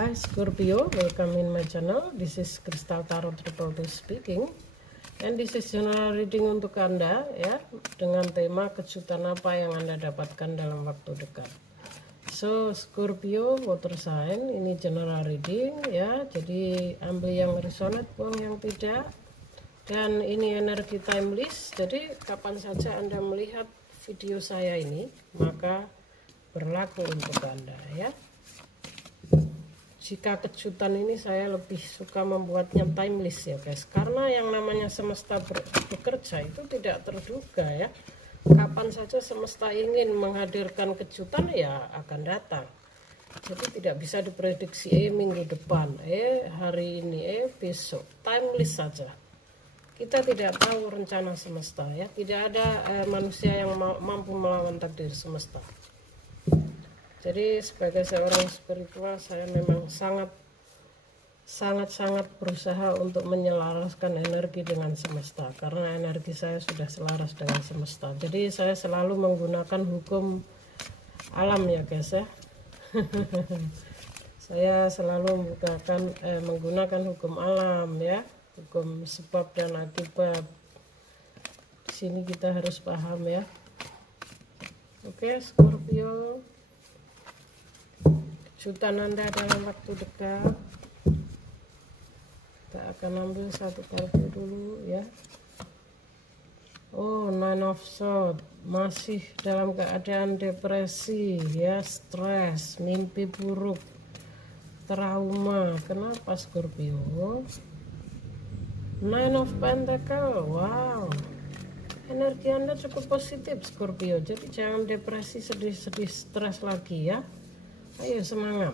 Hi Scorpio, welcome in my channel. This is Crystal Tarot Triple Two speaking, and this is general reading untuk Anda ya, dengan tema kejutan apa yang Anda dapatkan dalam waktu dekat. So Scorpio water sign, ini general reading ya, jadi ambil yang resonate, buang yang tidak. Dan ini energi timeless, jadi kapan saja Anda melihat video saya ini maka berlaku untuk Anda ya. Jika kejutan ini saya lebih suka membuatnya timeless ya guys, karena yang namanya semesta bekerja itu tidak terduga ya. Kapan saja semesta ingin menghadirkan kejutan ya akan datang. Jadi tidak bisa diprediksi minggu depan, hari ini, besok. Timeless saja. Kita tidak tahu rencana semesta ya. Tidak ada manusia yang mampu melawan takdir semesta. Jadi sebagai seorang spiritual saya memang sangat berusaha untuk menyelaraskan energi dengan semesta, karena energi saya sudah selaras dengan semesta. Jadi saya selalu menggunakan hukum alam ya guys ya. Saya selalu menggunakan hukum alam ya, hukum sebab dan akibat. Di sini kita harus paham ya. Oke Scorpio, kejutan Anda dalam waktu dekat. Kita akan ambil satu kartu dulu ya. Oh, Nine of Swords, masih dalam keadaan depresi ya, stres, mimpi buruk, trauma. Kenapa Scorpio? Nine of Pentacles, wow, energi Anda cukup positif Scorpio, jadi jangan depresi, sedih-sedih, stres lagi ya. Ayo semangat.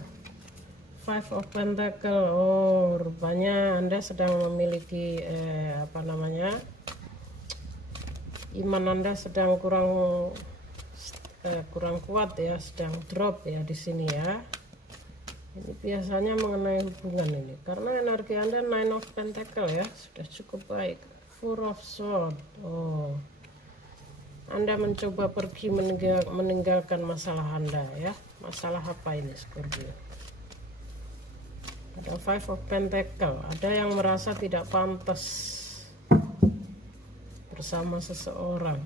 Five of Pentacles. Oh, rupanya Anda sedang memiliki iman Anda sedang kurang kuat ya, sedang drop ya di sini ya. Ini biasanya mengenai hubungan ini, karena energi Anda Nine of Pentacles ya, sudah cukup baik. Four of Swords. Oh, Anda mencoba pergi meninggalkan masalah Anda ya. Masalah apa ini Scorpio? Ada Five of Pentacles. Ada yang merasa tidak pantas bersama seseorang.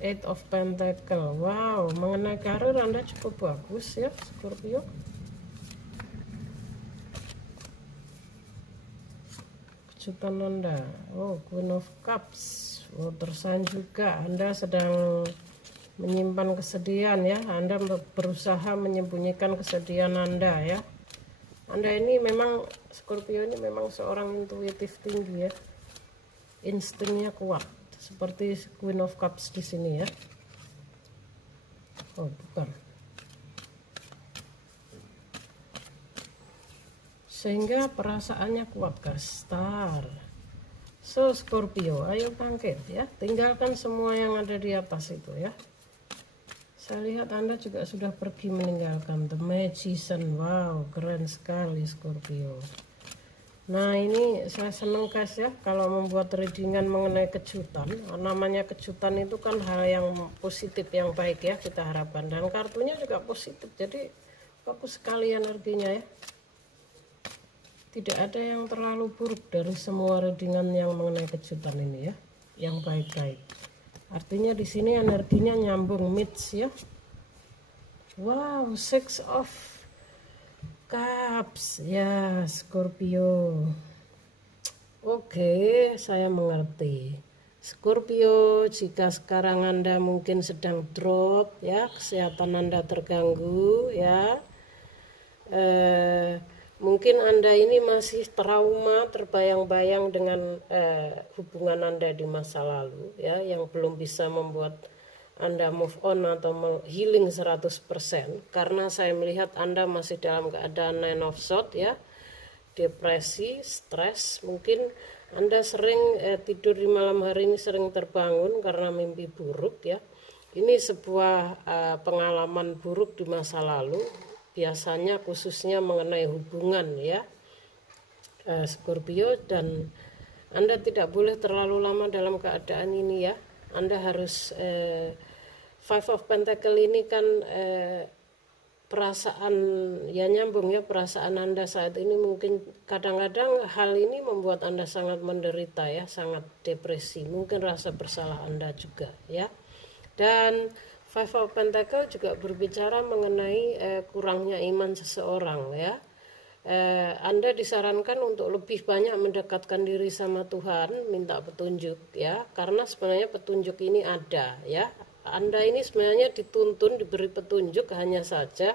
Eight of Pentacles. Wow, mengenai karir Anda cukup bagus ya Scorpio. Kejutan Anda. Oh, Queen of Cups. Water sign juga. Anda sedang menyimpan kesedihan ya. Anda berusaha menyembunyikan kesedihan Anda ya. Anda ini memang Scorpio ini memang seorang intuitif tinggi ya. Instingnya kuat seperti Queen of Cups di sini ya. Oh, bukan. Sehingga perasaannya kuat guys. Star. So Scorpio, ayo bangkit ya. Tinggalkan semua yang ada di atas itu ya. Saya lihat Anda juga sudah pergi meninggalkan The Magician. Wow, keren sekali Scorpio. Nah ini saya senang guys ya, kalau membuat readingan mengenai kejutan. Namanya kejutan itu kan hal yang positif, yang baik ya kita harapkan. Dan kartunya juga positif, jadi bagus sekali energinya ya. Tidak ada yang terlalu buruk dari semua readingan yang mengenai kejutan ini ya, yang baik-baik. Artinya di sini energinya nyambung, match ya. Wow, Six of Cups ya Scorpio. Oke, saya mengerti Scorpio. Jika sekarang Anda mungkin sedang drop ya, kesehatan Anda terganggu ya, mungkin Anda ini masih trauma, terbayang-bayang dengan hubungan Anda di masa lalu ya, yang belum bisa membuat Anda move on atau healing 100%, karena saya melihat Anda masih dalam keadaan Nine of Swords ya, depresi, stres. Mungkin Anda sering tidur di malam hari ini sering terbangun karena mimpi buruk ya. Ini sebuah pengalaman buruk di masa lalu, biasanya khususnya mengenai hubungan ya Scorpio, dan Anda tidak boleh terlalu lama dalam keadaan ini ya. Anda harus Five of Pentacles ini kan perasaan ya nyambung ya, perasaan Anda saat ini mungkin kadang-kadang hal ini membuat Anda sangat menderita ya, sangat depresi, mungkin rasa bersalah Anda juga ya. Dan Five of Pentacle juga berbicara mengenai kurangnya iman seseorang ya. Anda disarankan untuk lebih banyak mendekatkan diri sama Tuhan, minta petunjuk ya, karena sebenarnya petunjuk ini ada ya. Anda ini sebenarnya dituntun diberi petunjuk, hanya saja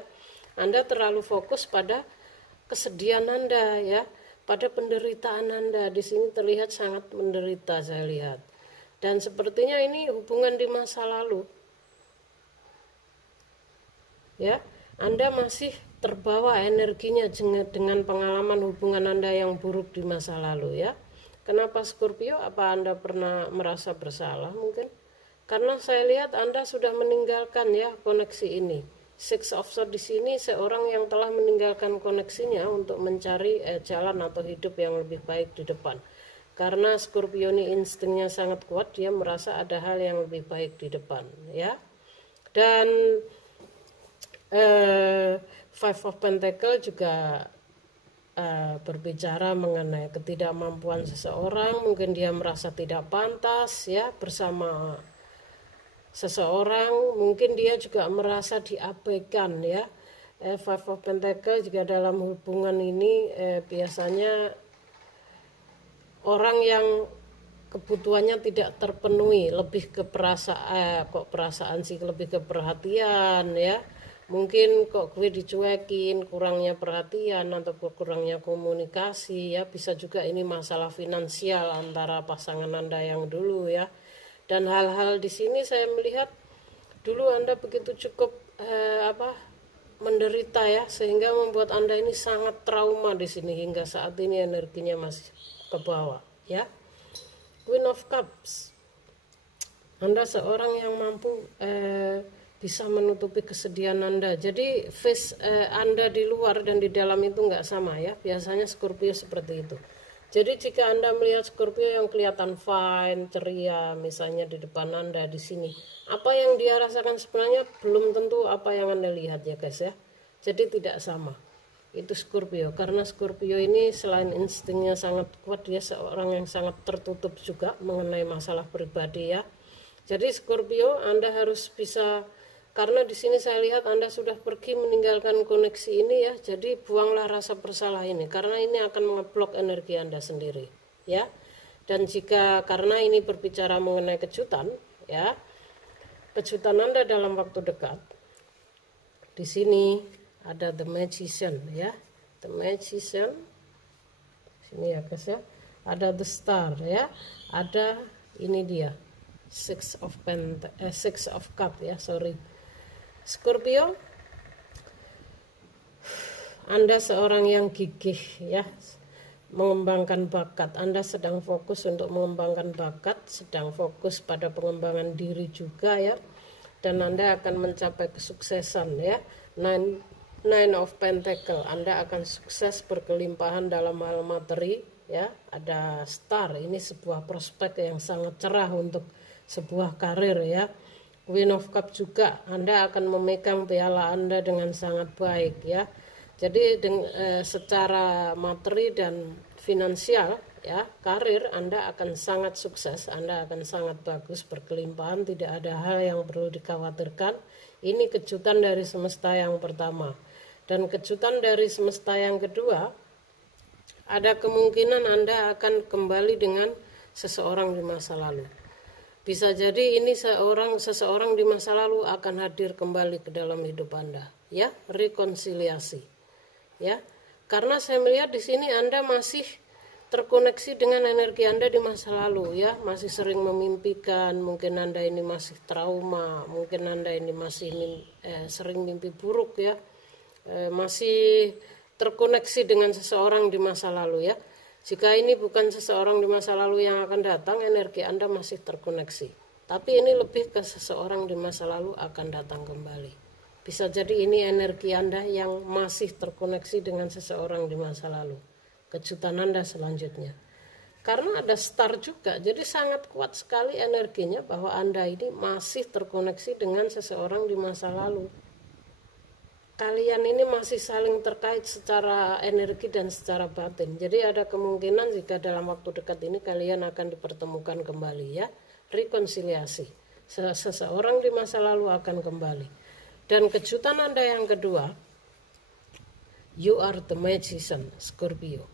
Anda terlalu fokus pada kesedihan Anda ya, pada penderitaan Anda. Di sini terlihat sangat menderita saya lihat. Dan sepertinya ini hubungan di masa lalu. Ya, Anda masih terbawa energinya dengan pengalaman hubungan Anda yang buruk di masa lalu ya. Kenapa Scorpio? Apa Anda pernah merasa bersalah mungkin? Karena saya lihat Anda sudah meninggalkan ya koneksi ini. Six of Swords di sini seorang yang telah meninggalkan koneksinya untuk mencari jalan atau hidup yang lebih baik di depan. Karena Scorpio ini instingnya sangat kuat, dia merasa ada hal yang lebih baik di depan ya. Dan Five of Pentacle juga berbicara mengenai ketidakmampuan seseorang, mungkin dia merasa tidak pantas ya bersama seseorang, mungkin dia juga merasa diabaikan ya. Five of Pentacle juga dalam hubungan ini biasanya orang yang kebutuhannya tidak terpenuhi, lebih ke perasaan sih, lebih ke perhatian ya. Mungkin kok gue dicuekin, kurangnya perhatian atau kurangnya komunikasi ya. Bisa juga ini masalah finansial antara pasangan Anda yang dulu ya. Dan hal-hal di sini saya melihat dulu Anda begitu cukup menderita ya, sehingga membuat Anda ini sangat trauma di sini hingga saat ini energinya masih ke bawah ya. Queen of Cups, Anda seorang yang mampu bisa menutupi kesedihan Anda. Jadi face Anda di luar dan di dalam itu nggak sama ya. Biasanya Scorpio seperti itu. Jadi jika Anda melihat Scorpio yang kelihatan fine, ceria, misalnya di depan Anda di sini, apa yang dia rasakan sebenarnya belum tentu apa yang Anda lihat ya guys ya. Jadi tidak sama. Itu Scorpio, karena Scorpio ini selain instingnya sangat kuat, dia seorang yang sangat tertutup juga mengenai masalah pribadi ya. Jadi Scorpio, Anda harus bisa, karena di sini saya lihat Anda sudah pergi meninggalkan koneksi ini ya. Jadi buanglah rasa bersalah ini, karena ini akan mengeblok energi Anda sendiri ya. Dan jika karena ini berbicara mengenai kejutan ya, kejutan Anda dalam waktu dekat. Di sini ada The Magician ya. The Magician. Sini ya guys ya. Ada The Star ya. Ada ini dia. Six of Cup ya, sorry. Scorpio, Anda seorang yang gigih ya, mengembangkan bakat. Anda sedang fokus untuk mengembangkan bakat, sedang fokus pada pengembangan diri juga ya, dan Anda akan mencapai kesuksesan ya. Nine of Pentacle, Anda akan sukses berkelimpahan dalam hal materi ya. Ada Star, ini sebuah prospek yang sangat cerah untuk sebuah karir ya. Queen of Cup juga, Anda akan memegang piala Anda dengan sangat baik ya. Jadi secara materi dan finansial ya, karir Anda akan sangat sukses, Anda akan sangat bagus, berkelimpahan, tidak ada hal yang perlu dikhawatirkan. Ini kejutan dari semesta yang pertama. Dan kejutan dari semesta yang kedua, ada kemungkinan Anda akan kembali dengan seseorang di masa lalu. Bisa jadi ini seseorang di masa lalu akan hadir kembali ke dalam hidup Anda, ya, rekonsiliasi, ya. Karena saya melihat di sini Anda masih terkoneksi dengan energi Anda di masa lalu, ya, masih sering memimpikan, mungkin Anda ini masih trauma, mungkin Anda ini masih sering mimpi buruk, ya, masih terkoneksi dengan seseorang di masa lalu, ya. Jika ini bukan seseorang di masa lalu yang akan datang, energi Anda masih terkoneksi. Tapi ini lebih ke seseorang di masa lalu akan datang kembali. Bisa jadi ini energi Anda yang masih terkoneksi dengan seseorang di masa lalu. Kejutan Anda selanjutnya. Karena ada Star juga, jadi sangat kuat sekali energinya bahwa Anda ini masih terkoneksi dengan seseorang di masa lalu. kalian ini masih saling terkait secara energi dan secara batin. Jadi ada kemungkinan jika dalam waktu dekat ini kalian akan dipertemukan kembali ya, rekonsiliasi. Seseorang di masa lalu akan kembali. Dan kejutan Anda yang kedua, you are the magician, Scorpio.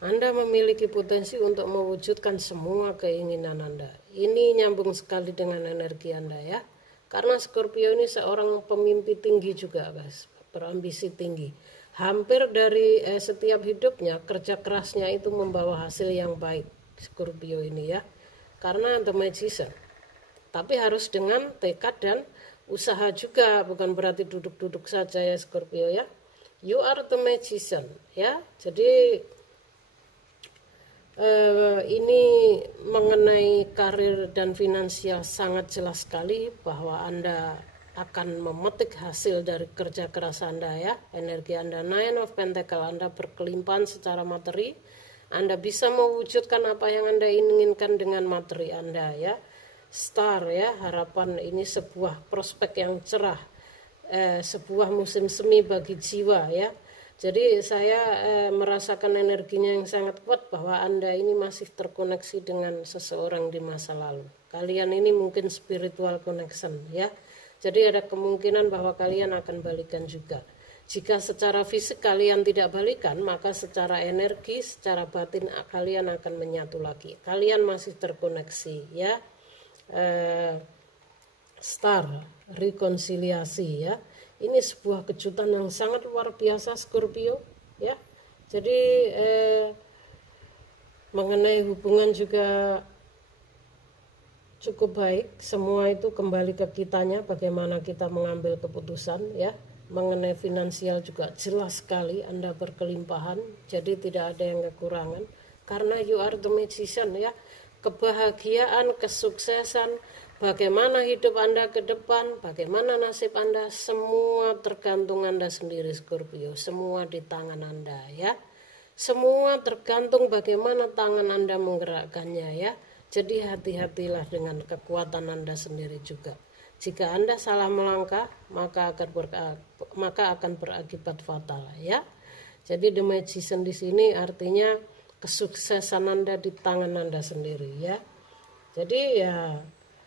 Anda memiliki potensi untuk mewujudkan semua keinginan Anda. Ini nyambung sekali dengan energi Anda ya. Karena Scorpio ini seorang pemimpi tinggi juga guys, berambisi tinggi. Hampir dari setiap hidupnya, kerja kerasnya itu membawa hasil yang baik Scorpio ini ya. Karena the magician. Tapi harus dengan tekad dan usaha juga, bukan berarti duduk-duduk saja ya Scorpio ya. You are the magician ya. Jadi ini mengenai karir dan finansial sangat jelas sekali bahwa Anda akan memetik hasil dari kerja keras Anda ya. Energi Anda Nine of Pentacle, Anda berkelimpahan secara materi. Anda bisa mewujudkan apa yang Anda inginkan dengan materi Anda ya. Star ya, harapan ini sebuah prospek yang cerah, sebuah musim semi bagi jiwa ya. Jadi saya merasakan energinya yang sangat kuat bahwa Anda ini masih terkoneksi dengan seseorang di masa lalu. Kalian ini mungkin spiritual connection ya. Jadi ada kemungkinan bahwa kalian akan balikan juga. Jika secara fisik kalian tidak balikan, maka secara energi, secara batin kalian akan menyatu lagi. Kalian masih terkoneksi ya. Star, rekonsiliasi ya. Ini sebuah kejutan yang sangat luar biasa Scorpio ya. Jadi mengenai hubungan juga cukup baik. Semua itu kembali ke kitanya, bagaimana kita mengambil keputusan ya. Mengenai finansial juga jelas sekali Anda berkelimpahan, jadi tidak ada yang kekurangan. Karena you are the magician ya. Kebahagiaan, kesuksesan, bagaimana hidup Anda ke depan, bagaimana nasib Anda, semua tergantung Anda sendiri Scorpio. Semua di tangan Anda ya. Semua tergantung bagaimana tangan Anda menggerakkannya ya. Jadi hati-hatilah dengan kekuatan Anda sendiri juga. Jika Anda salah melangkah, maka akan berakibat fatal ya. Jadi the magician di sini artinya kesuksesan Anda di tangan Anda sendiri ya. Jadi ya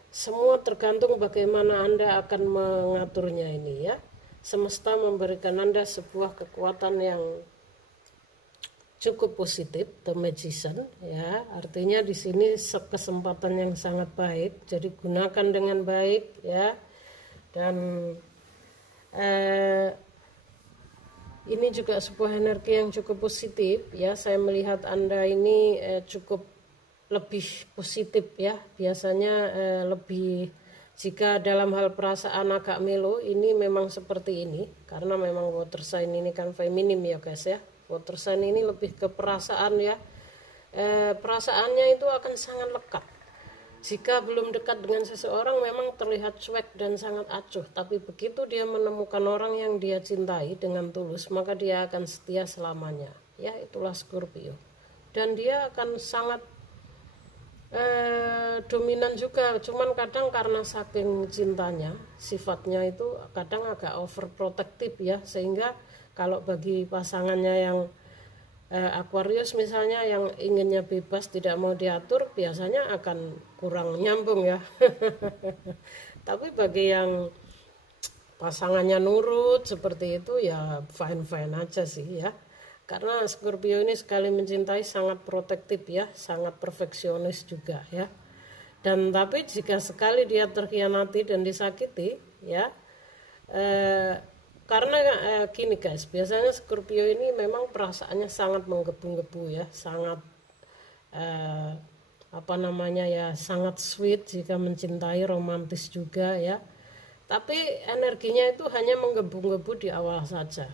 semua tergantung bagaimana Anda akan mengaturnya ini ya. Semesta memberikan Anda sebuah kekuatan yang cukup positif, the magician ya. Artinya di sini kesempatan yang sangat baik. Jadi gunakan dengan baik ya. Dan ini juga sebuah energi yang cukup positif ya. Saya melihat Anda ini cukup lebih positif ya. Biasanya lebih, jika dalam hal perasaan agak melo, ini memang seperti ini. Karena memang water sign ini kan feminim ya guys ya. Water sign ini lebih ke perasaan ya. Perasaannya itu akan sangat lekat. Jika belum dekat dengan seseorang memang terlihat cuek dan sangat acuh. Tapi begitu dia menemukan orang yang dia cintai dengan tulus, maka dia akan setia selamanya. Ya, itulah Scorpio. Dan dia akan sangat dominan juga. Cuman kadang karena saking cintanya, sifatnya itu kadang agak overprotective ya. Sehingga kalau bagi pasangannya yang Aquarius misalnya yang inginnya bebas, tidak mau diatur, biasanya akan kurang nyambung ya. Tapi bagi yang pasangannya nurut seperti itu ya fine-fine aja sih ya. Karena Scorpio ini sekali mencintai sangat protektif ya, sangat perfeksionis juga ya. Dan tapi jika sekali dia terkhianati dan disakiti ya, karena gini guys, biasanya Scorpio ini memang perasaannya sangat menggebu-gebu ya, sangat sangat sweet jika mencintai, romantis juga ya. Tapi energinya itu hanya menggebu-gebu di awal saja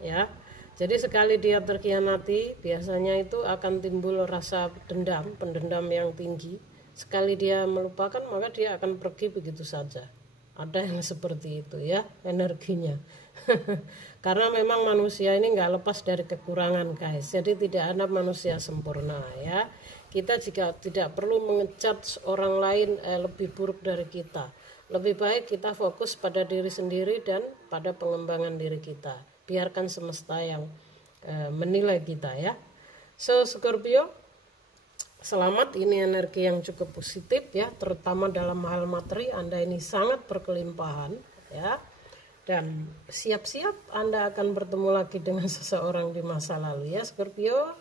ya. Jadi sekali dia terkhianati, biasanya itu akan timbul rasa dendam, pendendam yang tinggi. Sekali dia melupakan, maka dia akan pergi begitu saja. Ada yang seperti itu ya energinya. Karena memang manusia ini nggak lepas dari kekurangan guys. Jadi tidak ada manusia sempurna ya. Kita juga tidak perlu mengecat orang lain lebih buruk dari kita. Lebih baik kita fokus pada diri sendiri dan pada pengembangan diri kita. Biarkan semesta yang menilai kita ya. So Scorpio, selamat, ini energi yang cukup positif ya, terutama dalam hal materi. Anda ini sangat berkelimpahan ya. Dan siap-siap Anda akan bertemu lagi dengan seseorang di masa lalu ya Scorpio.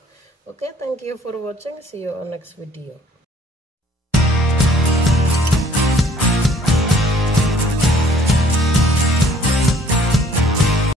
Oke, thank you for watching. See you on next video.